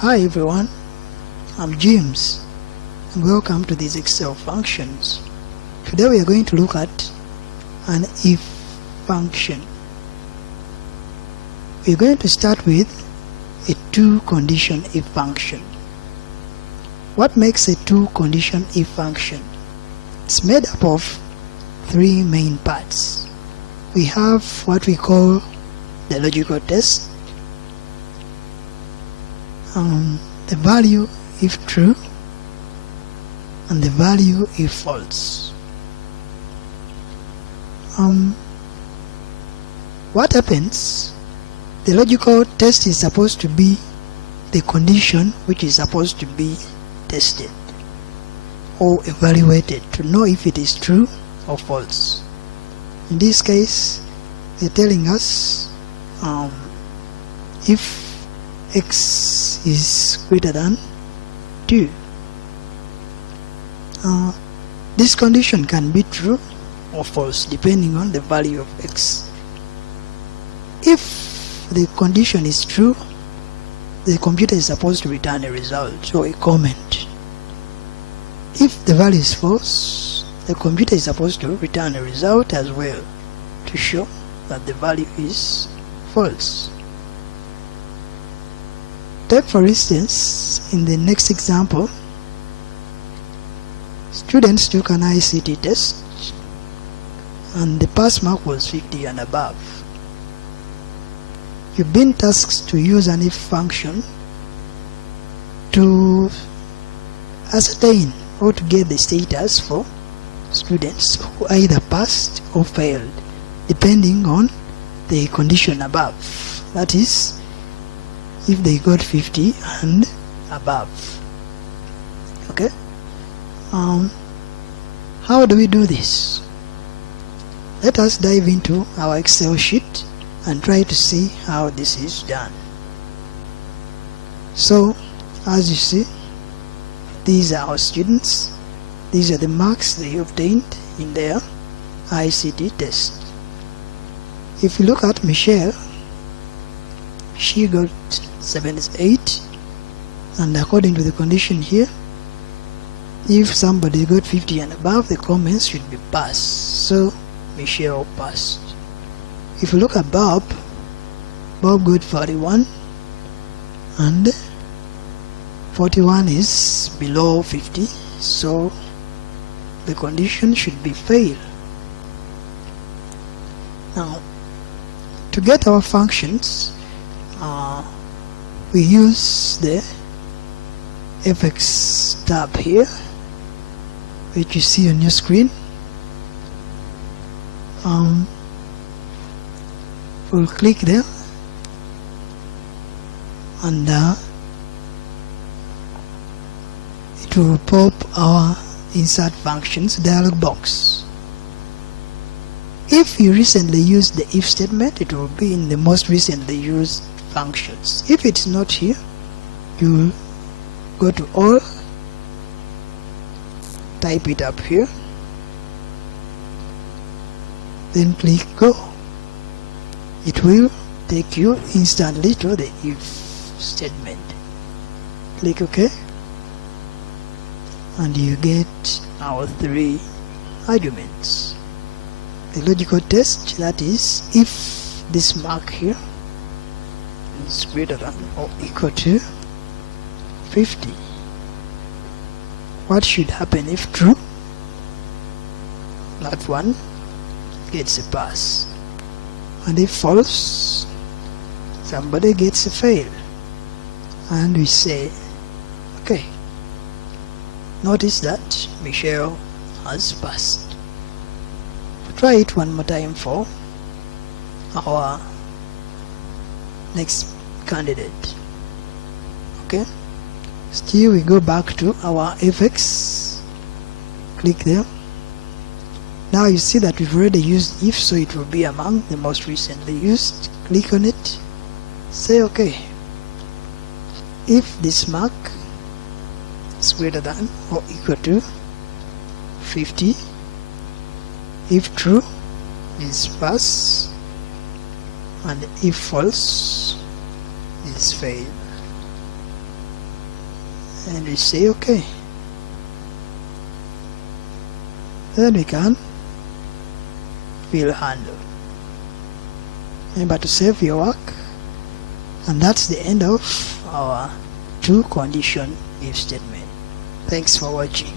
Hi everyone, I'm James and welcome to these Excel functions. Today we are going to look at an if function. We're going to start with a two-condition if function. What makes a two-condition if function? It's made up of three main parts. We have what we call the logical test, the value if true, and the value if false. What happens? The logical test is supposed to be the condition which is supposed to be tested or evaluated to know if it is true or false. In this case, they're telling us if x is greater than 2. This condition can be true or false depending on the value of x. If the condition is true, the computer is supposed to return a result or a comment. If the value is false, the computer is supposed to return a result as well to show that the value is false. Take for instance, in the next example, students took an ICT test and the pass mark was 50 and above. You've been tasked to use an if function to ascertain or to get the status for students who either passed or failed, depending on the condition above. That is, if they got 50 and above. Okay? How do we do this? Let us dive into our Excel sheet and try to see how this is done. So, as you see, these are our students. These are the marks they obtained in their ICT test. If you look at Michelle, she got 78, and according to the condition here, if somebody got 50 and above, the comments should be passed. So Michelle passed. If you look at Bob got 41, and 41 is below 50, so the condition should be fail. Now, to get our functions, we use the FX tab here, which you see on your screen. We'll click there, and it will pop our insert functions dialog box. If you recently used the if statement, it will be in the most recently used functions. If it's not here, you will go to all, type it up here, then click go. It will take you instantly to the if statement. Click OK, and you get our three arguments. The logical test, that is, if this mark here is greater than or equal to 50. What should happen if true? That one gets a pass. And if false, somebody gets a fail. And we say, okay, notice that Michelle has passed. Try it one more time for our next candidate. Okay, still we go back to our FX, click there. Now you see that we've already used if, so it will be among the most recently used. Click on it, say okay. If this mark is greater than or equal to 50, if true is pass, and if false is fail. and we say OK. Then we can will handle. Remember to save your work, and that's the end of our two condition if statement. Thanks for watching.